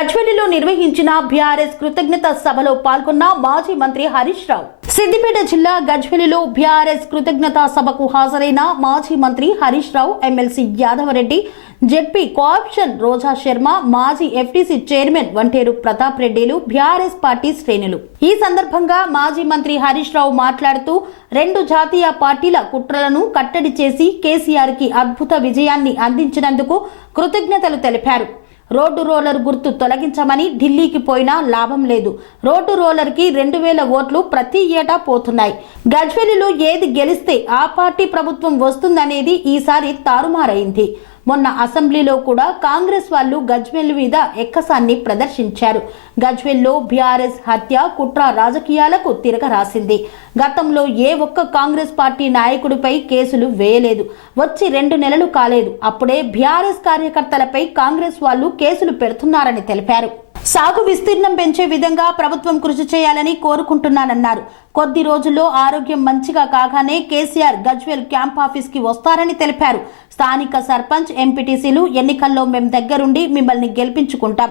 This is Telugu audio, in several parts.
గజ్వెల్లిలో నిర్వహించిన బీఆర్ఎస్ కృతజ్ఞత సభలో పాల్గొన్న మాజీ మంత్రి హరీష్ రావు. సిద్దిపేట జిల్లా గజ్వెల్లిలో బీఆర్ఎస్ కృతజ్ఞత సభకు హాజరైన మాజీ మంత్రి Harish Rao MLC Yadavareddy ZP co-option Roja Sharma మాజీ ఎఫ్టీసీ చైర్మన్ వంటేరు ప్రతాప్ రెడ్డిలు బీఆర్ఎస్ పార్టీ శ్రేణులు. ఈ సందర్భంగా మాజీ మంత్రి హరీష్ రావు మాట్లాడుతూ రెండు జాతీయ పార్టీల కుట్రలను కట్టడి చేసి కేసీఆర్కి అద్భుత విజయాన్ని అందించినందుకు కృతజ్ఞతలు తెలిపారు. రోడ్డు రోలర్ గుర్తు తొలగించమని ఢిల్లీకి పోయినా లాభం లేదు. రోడ్డు రోలర్కి రెండు వేల ఓట్లు ప్రతి ఏటా పోతున్నాయి. గజ్వెలిలో ఏది గెలిస్తే ఆ పార్టీ ప్రభుత్వం వస్తుందనేది ఈసారి తారుమారైంది. మొన్న అసెంబ్లీలో కూడా కాంగ్రెస్ వాళ్ళు గజ్వెల్ మీద ఎక్కసాన్ని ప్రదర్శించారు. గజ్వెల్లో బీఆర్ఎస్ హత్య కుట్ర రాజకీయాలకు తిరగరాసింది. గతంలో ఏ ఒక్క కాంగ్రెస్ పార్టీ నాయకుడిపై కేసులు వేయలేదు. వచ్చి రెండు నెలలు కాలేదు. అప్పుడే బీఆర్ఎస్ కార్యకర్తలపై కాంగ్రెస్ వాళ్ళు కేసులు పెడుతున్నారని తెలిపారు. సాగు విస్తీర్ణం పెంచే విధంగా ప్రభుత్వం కృషి చేయాలని కోరుకుంటున్నానన్నారు. కొద్ది రోజుల్లో ఆరోగ్యం మంచిగా కాగానే కేసీఆర్ గజ్వేల్ క్యాంప్ ఆఫీస్కి వస్తారని తెలిపారు. స్థానిక సర్పంచ్ ఎంపీటీసీలు ఎన్నికల్లో మేం దగ్గరుండి మిమ్మల్ని గెలిపించుకుంటాం.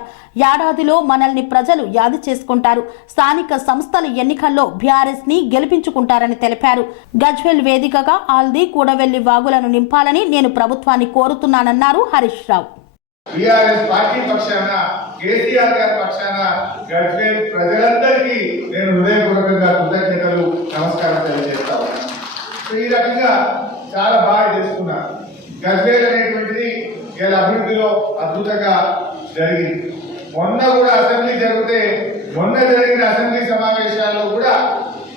ఏడాదిలో మనల్ని ప్రజలు యాది చేసుకుంటారు. స్థానిక సంస్థల ఎన్నికల్లో బీఆర్ఎస్ని గెలిపించుకుంటారని తెలిపారు. గజ్వేల్ వేదికగా ఆల్ది కూడవెల్లి వాగులను నింపాలని నేను ప్రభుత్వాన్ని కోరుతున్నానన్నారు హరీష్ రావు. టిఆర్ఎస్ పార్టీ పక్షాన కేసీఆర్ గారి పక్షాన గజ్వేల్ ప్రజలందరికీ నేను హృదయపూర్వకంగా కృతజ్ఞతలు నమస్కారం తెలియజేస్తా సో ఈ రకంగా చాలా బాగా చేసుకున్నారు గజ్వేల్ అనేటువంటిది వీళ్ళ అభివృద్ధిలో అద్భుతంగా జరిగింది. మొన్న కూడా అసెంబ్లీ జరిగితే మొన్న జరిగిన అసెంబ్లీ సమావేశాల్లో కూడా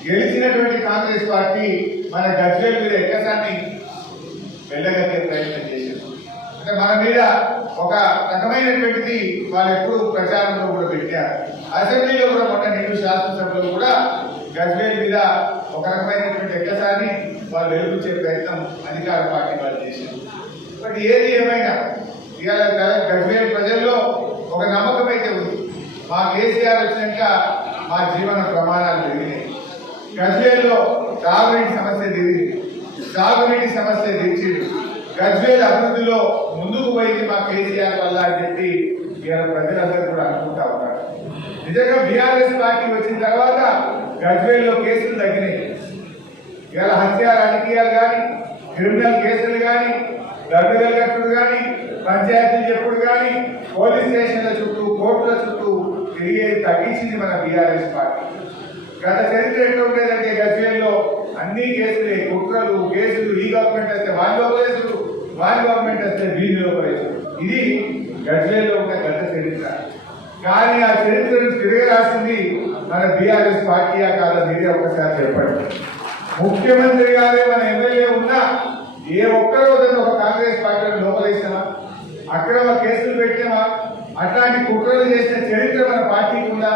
గెలిచినటువంటి కాంగ్రెస్ పార్టీ మన గజ్వేల్ మీద ఎక్కసాన్ని వెళ్ళగలిగే ప్రయత్నం చేసింది. అంటే మన మీద ఒక రకమైనటువంటిది వాళ్ళు ఎప్పుడు ప్రచారంలో కూడా పెట్టారు. అసెంబ్లీలో కూడా మొన్న నిండు శాసనసభలో కూడా గజ్వేల్ మీద ఒక రకమైనటువంటి ఎక్కసాన్ని వాళ్ళు వెలుగుచ్చే ప్రయత్నం అధికార పార్టీ వాళ్ళు చేశారు. బట్ ఏది ఏమైనా ఇవాళ గ- గజ్వేల్ ప్రజల్లో ఒక నమ్మకం అయితే ఉంది. మా కేసీఆర్ వచ్చినాక మా జీవన ప్రమాణాలు పెరిగినాయి. గజ్వేల్లో తాగునీటి సమస్య తీరింది సాగునీటి సమస్య తీర్చింది గజ్వేల్ అభివృద్ధిలో ముందుకు పోయింది మా కేసీఆర్ వల్ల అని చెప్పి ఇవాళ ప్రజలందరూ కూడా అనుకుంటా ఉన్నారు. నిజంగా బీఆర్ఎస్ పార్టీ వచ్చిన తర్వాత గజ్వేల్లో కేసులు తగ్గినాయి. ఇవాళ హత్య రాజకీయాలు కానీ క్రిమినల్ కేసులు కానీ డబ్బుల కట్టుడు కానీ పంచాయతీలు చెప్పుడు కానీ పోలీస్ స్టేషన్ల చుట్టూ కోర్టుల చుట్టూ తిరిగేది తగ్గించింది మన బీఆర్ఎస్ పార్టీ. గత చరిత్ర ఎట్లా ఉండేదంటే గజ్వేల్లో అన్ని కేసులే కుట్రలు కేసులు ఈ గవర్నమెంట్ అయితే వాళ్ళ కేసులు వాళ్ళ గవర్నమెంట్ వస్తే వీళ్ళ ఇది గజ్వేల్లో ఉన్న గత చరిత్ర. కానీ ఆ చరిత్రను తిరిగి రాసింది మన బీఆర్ఎస్ ఆ కాల మీరే ఒకసారి చెప్పండి. ముఖ్యమంత్రి గారే మన ఎమ్మెల్యే ఉన్నా ఏ ఒక్కరోజన ఒక కాంగ్రెస్ పార్టీని లోపలేసామా అక్రమ కేసులు పెట్టామా అట్లాంటి కుట్రలు చేసిన చరిత్ర మన పార్టీకి ఉందా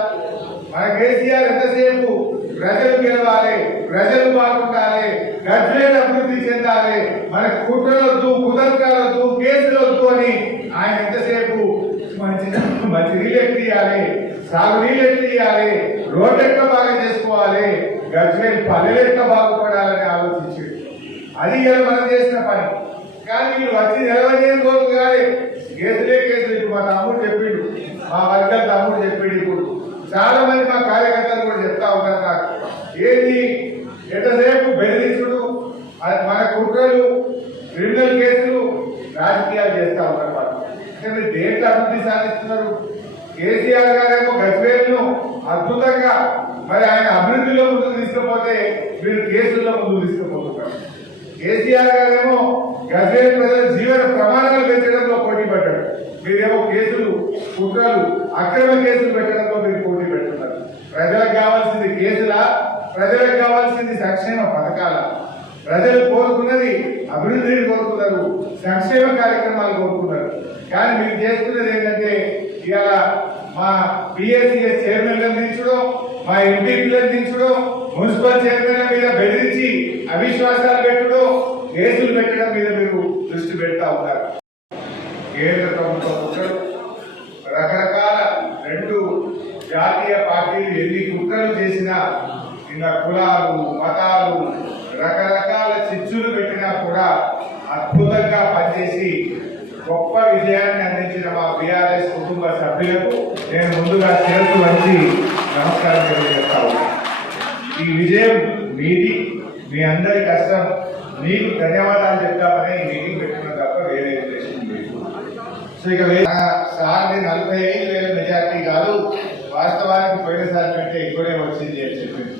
మన కేసీఆర్ ఎంతసేపు ప్రజలు గెలవాలి ప్రజలు బాగుండాలి గజ్వేల్ అభివృద్ధి చెందాలి మన కుట్రలొద్దు కుతంత్రాలొద్దు కేసులొద్దు అని ఆయన ఎంతసేపు మంచి మంచి నీళ్ళు ఎట్టియాలి సాగు నీళ్ళు ఎట్టియాలి రోడ్డు ఎక్క బాగా చేసుకోవాలి గజ్వేల్ పల్లెలు ఎక్క బాగుపడాలని ఆలోచించాడు. అది మనం చేసిన పని. కానీ వీళ్ళు వచ్చి నిలవజేయని కోరుకు కానీ కేసులే కేసులు ఇప్పుడు మా తమ్ముడు చెప్పిండు. మా వర్గాల తమ్ముడు చెప్పిండు ఇప్పుడు. చాలా మంది మా కార్యకర్తలు కూడా చెప్తా ఉన్నారు నాకు. ఏది? ఎంతసేపు బెదిరించుడు? మన కుట్రలు క్రిమినల్ కేసులు రాజకీయాలు చేస్తా ఉన్నారు వాళ్ళు. అంటే మీరు దేంట్లో అభివృద్ధి సాధిస్తున్నారు? కేసీఆర్ గారేమో గజ్వేల్ను అద్భుతంగా మరి ఆయన అభివృద్ధిలో ముందుకు తీసుకుపోతే మీరు కేసుల్లో ముందుకు తీసుకుపోతున్నారు. కేసీఆర్ గారేమో గజ్వేల్ ప్రజల జీవన ప్రమాణాలు పెంచడంలో పోటీ పడ్డాడు. మీరేమో కేసులు కుట్రలు అక్రమ కేసులు పెట్టడంలో మీరు పోటీ పెడుతున్నారు. ప్రజలకు కావాల్సింది కేసులా ప్రజలకు కావాల్సింది సంక్షేమ పథకాల. ప్రజలు కోరుకున్నది అభివృద్ధిని కోరుకున్నారు సంక్షేమ కార్యక్రమాలు కోరుకున్నారు కానీ మీరు చేస్తున్నది ఏంటంటే ఇవాళ మా పిఎస్సిఎస్ చైర్మన్లను దించడం మా ఎంపీలను దించడం మున్సిపల్ చైర్మన్ మీద బెదిరించి అవిశ్వాసాలు పెట్టడం కేసులు పెట్టడం మీద మీరు దృష్టి పెడతా ఉన్నారు. కేంద్ర ప్రభుత్వం రకరకాల రెండు జాతీయ ఇంకా కులాలు మతాలు రకరకాల చిచ్చులు పెట్టినా కూడా అద్భుతంగా పనిచేసి గొప్ప విజయాన్ని అందించిన మా బీఆర్ఎస్ కుటుంబ సభ్యులకు నేను ముందుగా చేరుతూ వచ్చి నమస్కారం తెలియజేస్తాను ఈ విజయం మీది మీ అందరి కష్టం. మీకు ధన్యవాదాలు చెప్తామని ఈ మీటింగ్ పెట్టుకున్న తప్ప వేరే ఉద్దేశం లేదు. సో ఇక సార్ని నలభై ఐదు వేల మెజార్టీ కాదు వాస్తవానికి పోయినసారి కంటే ఎక్కువనే వచ్చింది అని చెప్పింది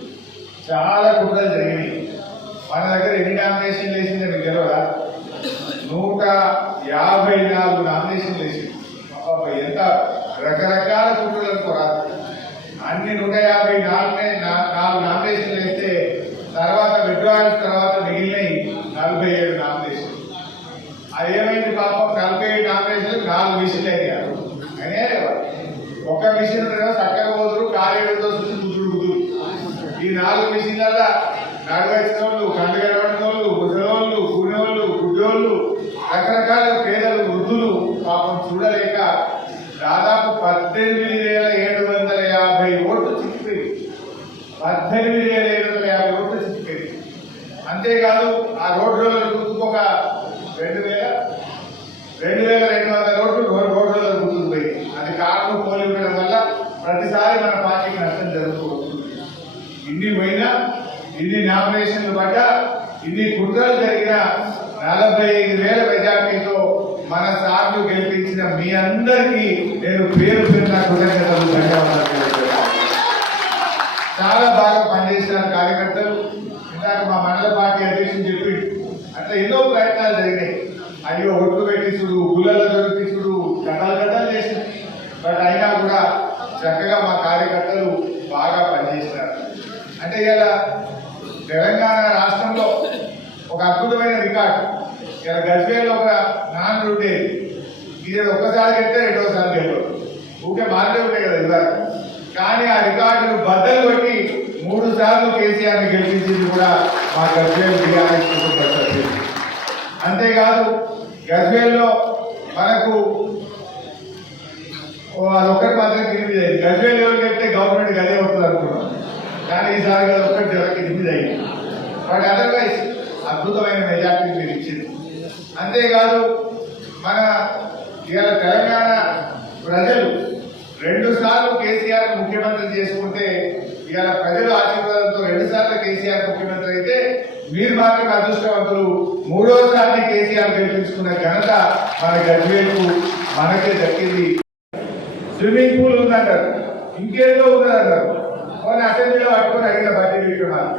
చాలా కుట్రలు జరిగినాయి. మన దగ్గర ఎన్ని నామినేషన్లు వేసిందో మీకు తెలియదా నూట యాభై నాలుగు నామినేషన్లు వేసింది ఎంత రకరకాల కుట్రలు రాదు అన్ని నూట యాభై నాలుగు నామినేషన్లు వేస్తే తర్వాత విడ్రాయల్స్ తర్వాత మిగిలినవి నలభై ఏడు నామినేషన్లు అదేమైంది పాపం నలభై ఏడు నామినేషన్లు నాలుగు మిషన్లు అయ్యారు అనే ఒక మిషన్ ఉంటేనేమో చక్కగా పోతురు కాలేజీతో చూసి కుదురు కుదురు ఈ నాలుగు మిషన్ల నడవచ్చిన వాళ్ళు కండు కనబడిన వాళ్ళు ముసలోళ్ళు కూనోళ్ళు గుడ్డోళ్ళు రకరకాల పేదలు వృద్ధులు పాపం చూడలేక దాదాపు పద్దెనిమిది వేల ఏడు వందల యాభై ఓట్లు చిక్కిపోయి పద్దెనిమిది వేల ఏడు వందల యాభై ఓట్లు చిక్కిపోయి. అంతేకాదు ఆ రోడ్లలో గుర్తుకొక రెండు వేల రెండు వేల రెండు వందల ఓట్లు రోడ్లలో గుర్తుకుపోయి. అది కారణం పోలి ఉండడం వల్ల ప్రతిసారి మన పార్టీకి నష్టం జరుగుతుంది. ఇన్ని పోయినా ఇన్ని నామినేషన్లు పడ్డా ఇన్ని కుట్రలు జరిగిన నలభై ఐదు వేల మన సార్లు గెలిపించిన మీ అందరికీ నేను పేరు పేరున కృతజ్ఞతలు ధన్యవాదాలు తెలియజేస్తున్నాను. చాలా బాగా పనిచేసిన కార్యకర్తలు ఇందాక మా మండల పార్టీ అధ్యక్షుడు చెప్పి అట్లా ఎన్నో ప్రయత్నాలు జరిగినాయి అయ్యో ఒట్లు పెట్టించుడు గుళ్ళలో దొరికించుడు గంటలు గంటలు చేసిన బట్ అయినా కూడా చక్కగా మా కార్యకర్తలు బాగా పనిచేసినారు అంటే ఇలా తెలంగాణ రాష్ట్రంలో ఒక అద్భుతమైన రికార్డు ఇలా గజ్వేల్లో ఒక నాన్న ఉండేది ఇది ఒక్కసారి గెలిస్తే రెండోసారి గెలవదు ఊకే మాటే ఉంటాయి కదా ఇవాళ కానీ ఆ రికార్డును బద్దలు కొట్టి మూడు కేసీఆర్ని గెలిపించింది కూడా మా గజ్వేల్ బీఆర్ఎస్ కుటుంబ సభ్యులు అంతేకాదు గజ్వేల్లో మనకు అదొక్కటి మాత్రం కింది గజ్వేల్ ఎవరికి గవర్నమెంట్ గదే వస్తుంది అనుకున్నాం. కానీ ఈసారి ఒక్కటి జర కింది అయింది బట్ అదర్వైజ్ అద్భుతమైన మెజార్టీ మీరు ఇచ్చింది. అంతేకాదు మన ఇవాళ తెలంగాణ ప్రజలు రెండు సార్లు కేసీఆర్ ముఖ్యమంత్రి చేసుకుంటే ఇవాళ ప్రజల ఆశీర్వాదంతో రెండుసార్లు కేసీఆర్ ముఖ్యమంత్రి అయితే మీరు మాత్రం అదృష్టవంతులు. మూడోసారి కేసీఆర్ గెలిపించుకున్న ఘనత మన గజ్వేల్కు మనకే దక్కింది. స్విమ్మింగ్ పూల్ ఉందంటారు. ఇంకేదో ఉందంటారు. కొన్ని అసెంబ్లీలో పట్టుకొని అడిగిన బట్టి విక్రమాలు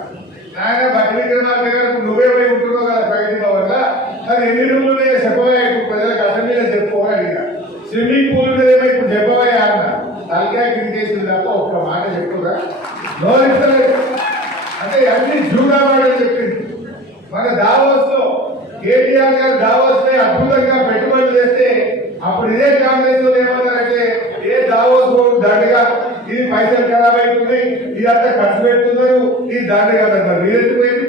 ఆయన బట్టి విక్రమాల దగ్గర నువ్వే పోయి ఉంటున్నావు కదా ప్రగతి భవన్ మరి ఎన్ని రూములు ఉన్నాయో? చెప్పవా ప్రజలకు అసెంబ్లీలో చెప్పుకోవాలి అడిగిన. స్విమ్మింగ్ పూల్ ఉన్నదేమో ఇప్పుడు చెప్పబోయే అన్న. తలకాయ కింద చేసింది తప్ప ఒక్క మాట చెప్పురా. నోరిస్తలేదు అంటే అన్ని జూడావాడని చెప్పింది. మన దావోస్లో కేటీఆర్ గారు దావోస్ పై అద్భుతంగా పెట్టుబడులు చేస్తే అప్పుడు ఇదే కాంగ్రెస్లో ఏమన్నారంటే ఏ దావోస్ బోర్డు దండగా ఇది పైసలు ఖరాబ్ అవుతుంది ఇదంతా ఖర్చు పెడుతున్నారు ఇది దండ కదన్నారు మీరెందుకు పోయింది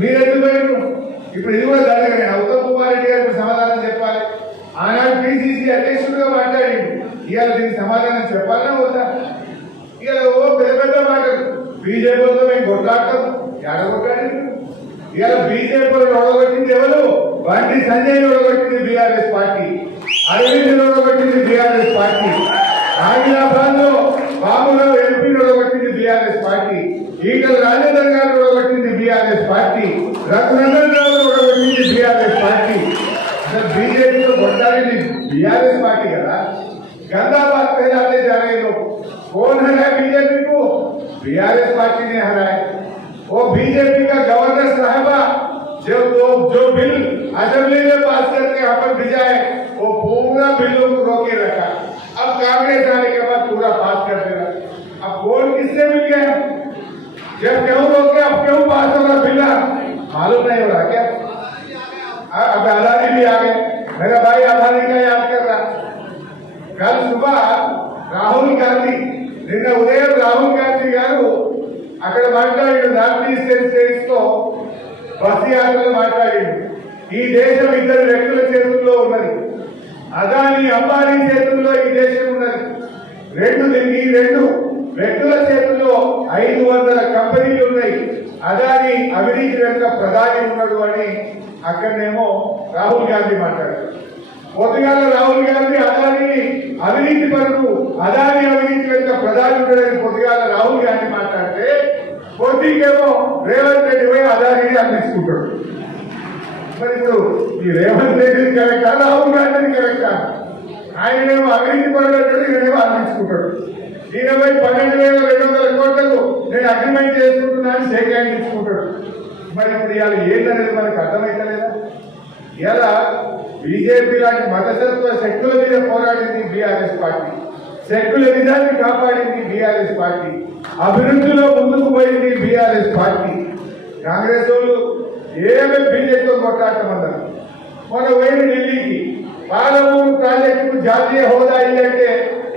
మీరెందుకు పోయిండ్రు ఇప్పుడు ఇది కూడా దండగా నేను ఉత్తమ్ కుమార్ రెడ్డి గారికి సమాధానం చెప్పాలి. ఆనాడు పిసిసి అధ్యక్షుడుగా మాట్లాడి ఇవాళ దీనికి సమాధానం చెప్పాలనే వద్దా? ఇవాళ ఓ పెద్ద మాట బీజేపీతో మేము కొట్లాడతాం. ఎడ కొట్లాడి ఇవాళ బీజేపీ ఒడగొట్టింది ఎవరు? బండి సంజయ్ ఒడగొట్టింది బీఆర్ఎస్ పార్టీ. అరవింద్ ఒడగొట్టింది బీఆర్ఎస్ పార్టీ. ఆదిలాబాద్లో బాబురావు ఎంపీ ఒడగొట్టింది బీఆర్ఎస్ పార్టీ. ఈటల రాజేందర్ గారు ఒడగొట్టింది బీఆర్ఎస్ పార్టీ. రఘునందన్ రావు ఒడగొట్టింది బీఆర్ఎస్ పార్టీ. అసలు బీజేపీతో కొట్లాడింది బీఆర్ఎస్ పార్టీ కదా? గందాబాద్ పైన అదే జరగలేదు कौन हराया बीजेपी को? बीआरएस पार्टी ने हराया। वो बीजेपी का गवर्नर साहबा, जो तो जो बिल असेंबली में पास करके यहाँ पर भेजा है, वो पूरा बिलों को रोके रखा। अब कांग्रेस आने के बाद पूरा पास कर देगा। अब कौन किससे मिल गया? जब क्यों रोके, अब क्यों पास हो रहा बिल? मालूम नहीं हो रहा क्या? अब अदानी भी आ गए मेरा भाई आज़ादी का याद कर रहा। कल सुबह राहुल गांधी నిన్న ఉదయం రాహుల్ గాంధీ గారు అక్కడ మాట్లాడాడు నార్త్ ఈస్టర్న్ స్టేట్స్లో బస్ యాత్రలో మాట్లాడాడు ఈ దేశం ఇద్దరు వ్యక్తుల చేతుల్లో ఉన్నది. అదాని అంబానీ చేతుల్లో ఈ దేశం ఉన్నది. రెండు ఈ రెండు వ్యక్తుల చేతుల్లో ఐదు వందల కంపెనీలు ఉన్నాయి. అదాని అవినీతి యొక్క ప్రధాని ఉన్నాడు అని అక్కడనేమో రాహుల్ గాంధీ మాట్లాడారు. పొద్దుగాల రాహుల్ గాంధీ అదానిని అవినీతి పరుడు అదాని అవినీతి వెనుక ప్రధాని పొద్దుగాల రాహుల్ గాంధీ మాట్లాడితే పొద్దుకేమో రేవంత్ రెడ్డి పోయి అదానిని అందించుకుంటాడు మరి ఇప్పుడు ఈ రేవంత్ రెడ్డిని కరెక్టా రాహుల్ గాంధీని కరెక్టా? ఆయనేమో అవినీతి పరుడు ఈయనేమో అందించుకుంటాడు ఈయన పోయి పన్నెండు వేల రెండు వందల కోట్లకు నేను అగ్రిమెంట్ చేసుకుంటున్నాను షేక్ హ్యాండ్ ఇచ్చుకుంటాడు. మరి ఇప్పుడు ఇవాళ ఏంటనేది మనకు అర్థమైతలేదా? ఇలా బీజేపీ లాంటి మతతత్వ శక్తుల మీద పోరాడింది బీఆర్ఎస్ పార్టీ. సెక్యులరిజాన్ని కాపాడింది బీఆర్ఎస్ పార్టీ. అభివృద్ధిలో ముందుకు పోయింది బీఆర్ఎస్ పార్టీ. కాంగ్రెస్ వాళ్ళు ఏమే బీజేపీతో కొట్లాడటమన్నారు. మన పోయింది ఢిల్లీకి. పాలమూరు ప్రాజెక్టుకు జాతీయ హోదా ఇల్లంటే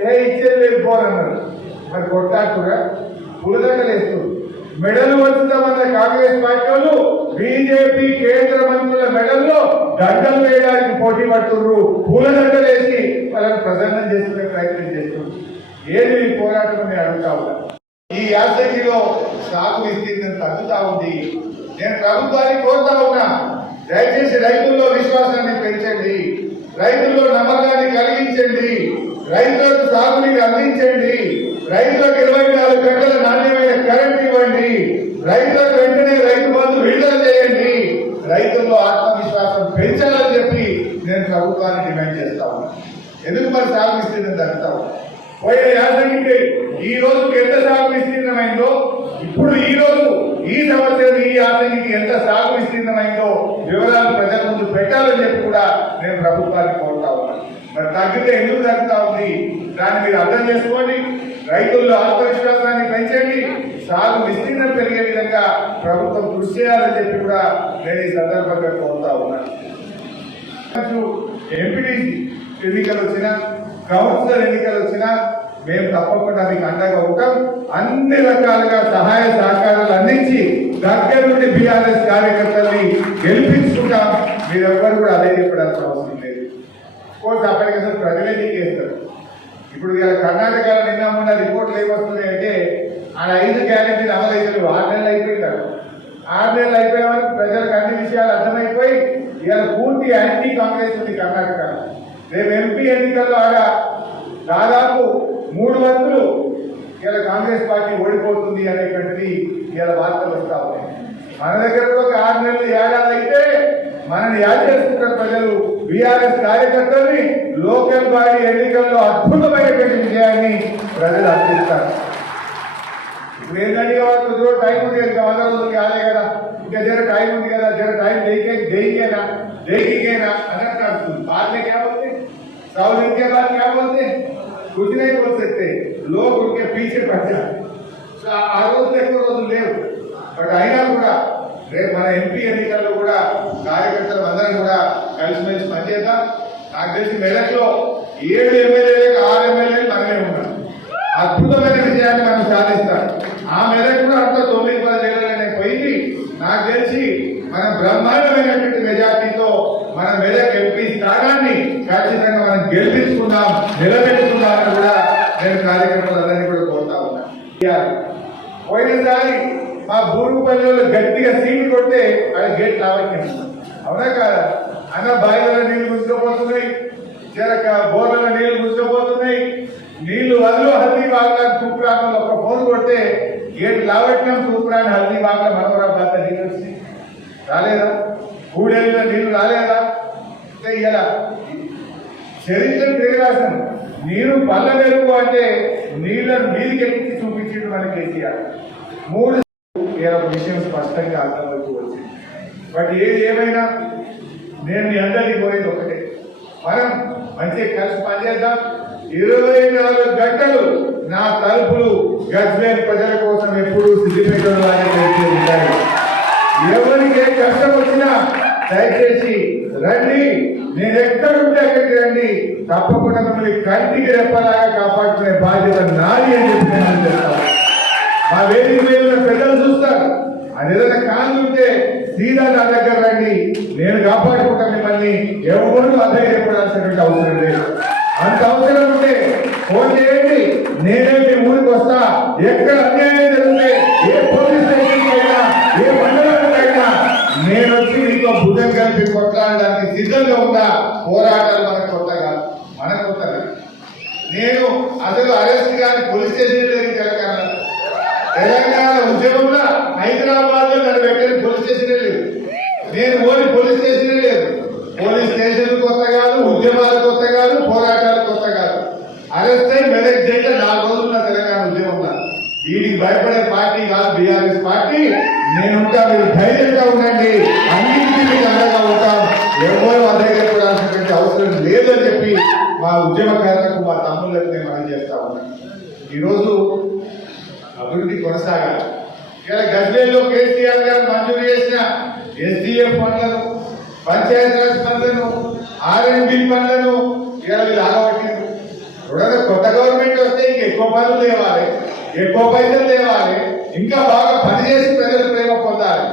ఏ ఇచ్చేది లేదు పోరన్నారు. మరి కొట్లాడుతురా? పులదకలేస్తారు మెడలు వంచుతామన్న కాంగ్రెస్ పార్టీ వాళ్ళు బీజేపీ కేంద్ర మంత్రుల మెడల్లో దండలు వేయడానికి పోటీ పడుతున్నారు. పూలదండలు వేసి వాళ్ళని ప్రసన్నం చేసుకునే ప్రయత్నం చేస్తున్నారు. ఏది ఈ పోరాటం అని అడుగుతా ఈ యాసంగిలో సాగు విస్తీర్ణం తగ్గుతా ఉంది. నేను ప్రభుత్వాన్ని కోరుతా ఉన్నా. దయచేసి రైతుల్లో విశ్వాసాన్ని పెంచండి. రైతుల్లో నమ్మకాన్ని కలిగించండి. రైతులకు సాగునీరు అందించండి. రైతులకు ఇరవై నాలుగు గంటల నాణ్యమైన కరెంట్ ఇవ్వండి. రైతులకు వెంటనే రైతు బంధు విడుదల చేయండి. రైతుల్లో ఆత్మవిశ్వాసం పెంచాలని చెప్పి నేను ప్రభుత్వాన్ని డిమాండ్ చేస్తా ఎందుకు మరి సాగు విస్తీర్ణం తగ్గుతా పోయిన యాసంగికి ఈ రోజు ఎంత సాగు విస్తీర్ణమైందో ఇప్పుడు ఈ రోజు ఈ సంవత్సరం ఈ యాసంగికి ఎంత సాగు విస్తీర్ణమైందో వివరాలు ప్రజల ముందు పెట్టాలని చెప్పి కూడా నేను ప్రభుత్వాన్ని కోరుతా ఉన్నాను మరి తగ్గితే ఎందుకు తగ్గుతా ఉంది? దాన్ని మీరు అర్థం చేసుకోండి. రైతుల్లో ఆత్మవిశ్వాసాన్ని పెంచండి. సాగు విస్తీర్ణం పెరిగే విధంగా ప్రభుత్వం కృషి చేయాలని చెప్పి కూడా నేను ఈ సందర్భంగా కోరుతా ఉన్నాను ఎంపీడీసీ ఎన్నికలు వచ్చినా కౌన్సిలర్ ఎన్నికలు వచ్చినా మేము తప్పకుండా మీకు అండగా ఉంటాం. అన్ని రకాలుగా సహాయ సహకారాలు అందించి దగ్గర నుండి బీఆర్ఎస్ కార్యకర్తల్ని గెలిపించుకుంటాం. మీరెవ్వరు కూడా అదే చెప్పడానికి అవసరం లేదు. కోర్టు అప్పటికి ప్రజలే చేస్తారు ఇప్పుడు కర్ణాటకలో నిన్న ఉన్న రిపోర్ట్లు ఏమొస్తున్నాయంటే ఆ ఐదు గ్యారెంటీలు అమలు అయితే ఆరు నెలలు అయిపోయింటారు ఆరు నెలలు అయిపోయిన వరకు ప్రజలకు అన్ని విషయాలు అర్థమైపోయి ఇవాళ పూర్తి యాంటీ కాంగ్రెస్ ఉంది కర్ణాటక. రేపు ఎంపీ ఎన్నికల్లో ఆడ దాదాపు మూడు వంతులు ఇలా కాంగ్రెస్ పార్టీ ఓడిపోతుంది అనేటువంటిది ఇలా వార్తలు వస్తా ఉన్నాయి. మన దగ్గర ఒక ఆరు నెలలు ఏడాది అయితే మనని యాడ్ చేసుకుంటారు ప్రజలు బీఆర్ఎస్ కార్యకర్తల్ని లోకల్ బాడీ ఎన్నికల్లో అద్భుతమైనటువంటి విజయాన్ని ప్రజలు అందిస్తారు ఇప్పుడు ఏంటంటే వాళ్ళకి కొద్ది రోజులు టైం ఉంది కదా వంద రోజులు కాలే కదా ఇంకా జర టైం ఉంది కదా జర టైం దేకే దేకేనా దేకికేనా అన్నట్టు అడుగుతుంది बाद में क्या बोलते हैं? सौ दिन के बाद क्या बोलते हैं? कुछ नहीं बोल सकते लोग उनके पीछे पड़ जाते సో ఆ- ఆ రోజులు ఎక్కువ రోజులు లేవు బట్ అయినా కూడా రేపు మన ఎంపీ ఎన్నికల్లో కూడా కార్యకర్తలు అందరం కూడా కలిసిమెలిసి పనిచేద్దాం నాకు తెలిసి మెదక్లో ఏడు ఎమ్మెల్యేలు ఆరు ఎమ్మెల్యేలు మనమే గట్టిగా సీటు కొడితే అది గేట్ లావక్యం అవునా కాదా? అన్న బాయిల నీళ్ళు గుంజుకుపోతున్నాయి. జరక బోర్ల నీళ్ళు గుంజుకుపోతున్నాయి. నీళ్ళు వదిలు హల్దీ బాగా తూపురాంలో ఒక ఫోన్ కొడితే గేట్ లావట్నం తూపురాని హల్దీ బాగా మనోరాబాద్ నీళ్ళు వచ్చినాయి రాలేదా? కూడేళ్ళ నీళ్ళు రాలేదా? అంటే ఇలా చరిత్ర తిరగరాశాను. నీరు పళ్ళ వెలుగు అంటే నీళ్ళను నీరుకెక్కి చూపించిండు మన కేసీఆర్. మూడు ఇలా విషయం స్పష్టంగా అర్థమవుతూ వచ్చింది బట్ ఏది ఏమైనా నేను మీ అందరికీ కోరేది ఒకటే మనం మంచిగా కలిసి పనిచేద్దాం. ఇరవై నాలుగు గంటలు నా తలుపులు గజ్వేల్ ప్రజల కోసం ఎప్పుడూ సిద్ధిపేటలో ఉంటాయి. ఎవరికి ఏ కష్టం వచ్చినా దయచేసి రండి. నేను ఎక్కడ ఉంటే అక్కడికి రండి. తప్పకుండా మిమ్మల్ని కంటికి రెప్పలాగా కాపాడుకునే బాధ్యత నాది అని చెప్పి నేను చెప్తాను మా వేదిక మీద ఉన్న పెద్దలు చూస్తారు. అది ఏదైనా కాలు ఉంటే సీదా నా దగ్గర రండి. నేను కాపాడుకుంటా మిమ్మల్ని. ఎవరు అధైర్యపడాల్సినటువంటి అవసరం లేదు. అంత అవసరం ఉంటే ఫోన్ చేయండి. నేనే మీ ఊరికి వస్తా. ఎక్కడ అన్యాయం జరిగితే ఏ పోలీస్ స్టేషన్ అయినా ఏ మండలానికైనా నేను వచ్చి మీతో భుజం కలిపి కొట్లాడడానికి సిద్ధంగా ఉందా పోరాటాలు మనకు కొత్తగా మనకు కొత్తగా. నేను అసలు అరెస్ట్ గాని పోలీస్ స్టేషన్ తెలంగాణ ఉద్యమంలో హైదరాబాద్లో నన్ను పెట్టిన పోలీస్ స్టేషన్ లేదు. నేను ఓడి పోలీస్ స్టేషన్ లేదు. పోలీస్ స్టేషన్ కొత్త కాదు ఉద్యమాలు కొత్త కాదు పోరాటాలు కొత్త కాదు. అరెస్ట్ అయి మెదక్ జైల్లో నాలుగు రోజులు ఉన్న తెలంగాణ ఉద్యమంలో. వీడికి భయపడే పార్టీ కాదు బీఆర్ఎస్ పార్టీ. నేనుంటా మీరు ధైర్యంగా ఉండండి. అన్నింటికీ మీకు అండగా ఉంటాం. ఎవరు అధైర్యపడాల్సినటువంటి అవసరం లేదని చెప్పి మా ఉద్యమకారులకు మా తమ్ముళ్ళకి నేను మనం చేస్తా ఉన్నాను ఈరోజు అభివృద్ధి కొనసాగాలి. ఇలా గజ్వేల్లో కేసీఆర్ గారు మంజూరు చేసిన ఎస్డిఎఫ్ పనులను పంచాయతీరాజ్ పనులను ఆర్ఎండ్బి పనులను ఇలా వీళ్ళు ఆగబట్టిండ్రు కొత్త గవర్నమెంట్ వస్తే ఇంకా ఎక్కువ పనులు తేవాలి ఎక్కువ పైసలు తేవాలి ఇంకా బాగా పనిచేసి ప్రజల ప్రేమ పొందాలి.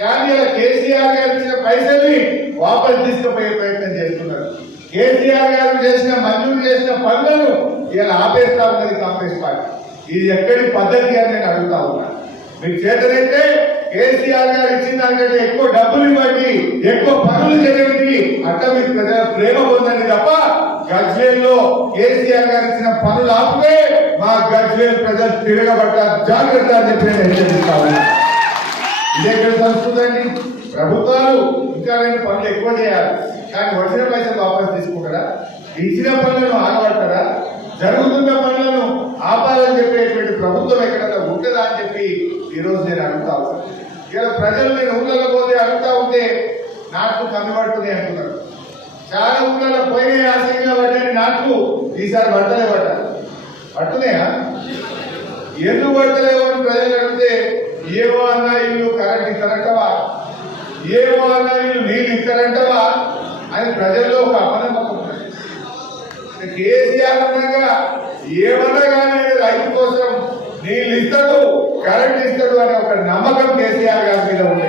కానీ ఇలా కేసీఆర్ గారు ఇచ్చిన పైసల్ని వాపస్ తీసుకుపోయే ప్రయత్నం చేస్తున్నారు. కేసీఆర్ గారు చేసిన మంజూరు చేసిన పనులను ఇలా ఆపేస్తా ఉన్నది కాంగ్రెస్ పార్టీ. ఇది ఎక్కడి పద్ధతి అని నేను అడుగుతా ఉన్నా. మీకు చేతనైతే కేసీఆర్ గారు ఇచ్చిన దానికంటే ఎక్కువ డబ్బులు ఇవ్వండి ఎక్కువ పనులు చేయండి అట్లా మీకు ప్రజల ప్రేమ పొందండి తప్ప గజ్వేల్లో కేసీఆర్ గారు ఇచ్చిన పనులు ఆపితే మా గజ్వేల్ ప్రజలు తిరగబట్ట జాగ్రత్త అని చెప్పి నేను హెచ్చరిస్తా ఉన్నా. ఇది సంస్కృతి అండి. ప్రభుత్వాలు ఇంకా నేను పనులు ఎక్కువ చేయాలి. కానీ వచ్చిన పైసలు వాపస్ తీసుకుంటారా ఇచ్చిన పనులను ఆగబడతారా జరుగుతున్న పనులను ఆపాలని చెప్పేటువంటి ప్రభుత్వం ఎక్కడైనా ఉంటుందా అని చెప్పి ఈ రోజు నేను అడుగుతా ఉన్నాను ఇలా ప్రజలు నేను ఊళ్ళలో పోతే అడుగుతా ఉంటే నాకు కనబడుతుంది అంటున్నారు. చాలా ఊళ్ళలో పోయిన ఆశయంగా పడ్డాయి నాకు ఈసారి పట్టలే పడ్డారు పట్టున్నాయా? ఎందుకు పట్టలేవు అని ప్రజలు అడిగితే ఏమో అన్నా ఇల్లు కరెంట్ ఇస్తారంటవా? ఏమో అన్నా ఇల్లు నీళ్ళు ఇస్తారంటవా? అని ప్రజల్లో ఒక అపనమ్మకం కేసీఆర్ అనగా ఏమన్నా కానీ రైతు కోసం నీళ్ళు ఇస్తాడు కరెంట్ ఇస్తాడు అనే ఒక నమ్మకం కేసీఆర్ గారి మీద ఉంది.